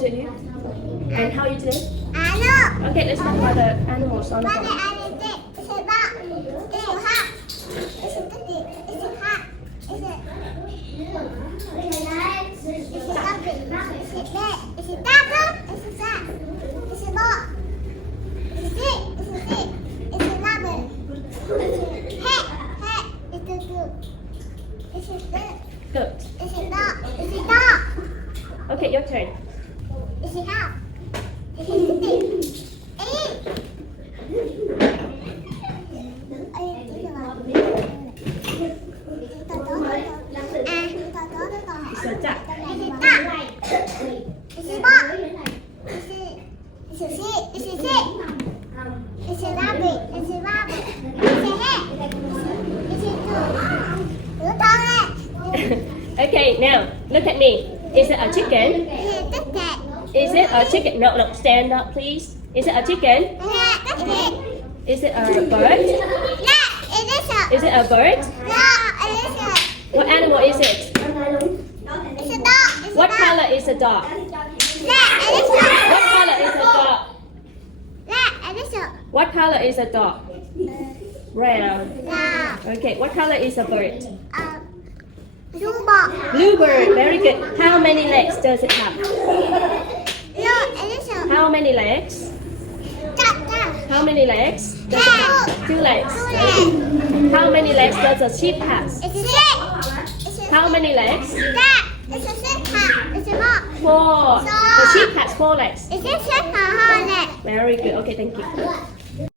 today? And how are you today? Ano? Okay, let's talk about the animals on the Bakit farm. ano ito? Isa ba? Isa ha? Isa tati? Isa ha? Isa... Isa kapi? Isa be? Isa tapo? Isa sa? Isa bo? Isa si? Isa si? Isa labi? He? He? Isa tu? Isa tu? Good. Isa do? Isa do? Okay, your turn. Isa ha? Isa tati? Sir Jack. Okay, now look at me. Is it a chicken? Is it a chicken? No, no, stand up, please. Is it a chicken? Is it a bird? Is it a bird? What animal is it? What color is a dog? What color is a dog? What color is a dog? Brown. Okay, what color is a bird? Blue bird. Very good. How many legs does it have? How many legs? How many legs? Does it have? 2 legs. How many legs does a sheep have? How many legs? 4. The sheep has 4 legs. Very good. Okay, thank you.